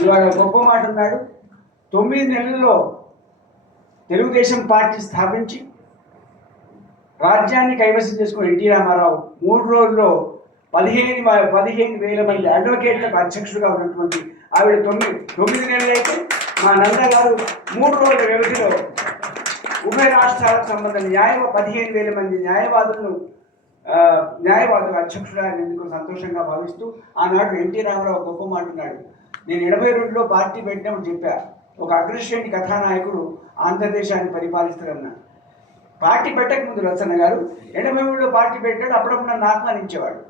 ఇవాళ గొప్ప మాట ఉన్నాడు. 9 నెలల్లో తెలుగుదేశం పార్టీ స్థాపించి రాజ్యాన్ని కైవసం చేసుకున్న ఎన్టీ రామారావు 3 రోజుల్లో 15,000 మంది అడ్వకేట్లకు అధ్యక్షుడిగా ఉన్నటువంటి ఆవిడ 9 నెలలైతే మా నంద గారు 3 రోజుల వ్యవధిలో ఉభయ రాష్ట్రాలకు సంబంధించిన 15,000 మంది న్యాయవాదులు అధ్యక్షుడిగా ఎందుకు సంతోషంగా భావిస్తూ ఆనాడు ఎన్టీ రామారావు గొప్ప మాట ఉన్నాడు. నేను 72లో పార్టీ పెట్టినామని చెప్పా. ఒక అగ్రశ్రేణి కథానాయకుడు ఆంధ్రదేశాన్ని పరిపాలిస్తారన్న పార్టీ పెట్టక ముందు లచ్చన్న గారు 83లో పార్టీ పెట్టాడు. అప్పుడప్పుడు నన్ను ఆహ్వానించేవాడు.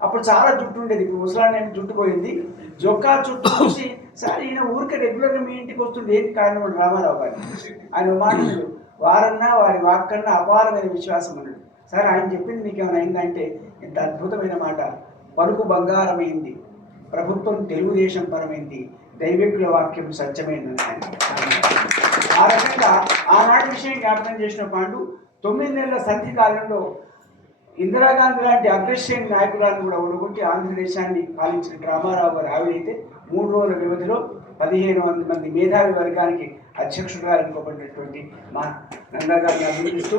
అప్పుడు చాలా జుట్టు ఉండేది. ఇప్పుడు ముసలాన్ని జుట్టు పోయింది. జొక్కా చుట్టూ చూసి సార్ ఈయన ఊరికే రెగ్యులర్గా మీ ఇంటికి వస్తుండే ఏంటి కారణం రామారావు గారు ఆయన మాటలు వారన్నా వారి వాక్కన్నా అపారమైన విశ్వాసం అన్నాడు. సార్ ఆయన చెప్పింది మీకు ఏమైనా అయిందంటే ఇంత అద్భుతమైన మాట. పలుకు బంగారమైంది, ప్రభుత్వం తెలుగుదేశం పరమైంది, దైవికుల వాక్యం సత్యమైందని ఆయన ఆ రకంగా ఆనాటి విషయం జ్ఞాపకం చేసిన పాండు 9 నెలల సంధి కాలంలో ఇందిరాగాంధీ లాంటి అగ్రశ్రేణి నాయకులను కూడా ఒడగొట్టి ఆంధ్రదేశాన్ని పాలించిన రామారావు గారు ఆవిడైతే 3 రోజుల వ్యవధిలో 15,000 మంది మేధావి వర్గానికి అధ్యక్షుడిగా ఎన్నుకోబడినటువంటి మా నందగారిని అభినందిస్తూ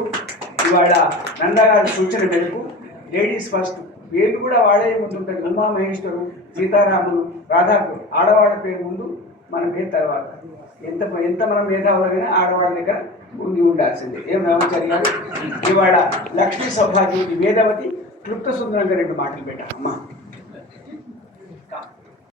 ఇవాళ నందగారి సూచన మేరకు లేడీస్ ఫస్ట్ పేర్లు కూడా వాడే ముందుంటారు. ఉమా మహేశ్వరు, సీతారాములు, రాధాపురు ఆడవాళ్ళ పేరు ముందు మన పేరు తర్వాత. ఎంత మనం మేధావులైనా ఆడవాళ్ళ దగ్గర ఉండాల్సిందే. ఏం రామచారి గారు ఇవాళ లక్ష్మీ సౌభాగ్యవతి వేదవతి క్లుప్త సుందరంగా 2 మాటలు పెట్టాం అమ్మా.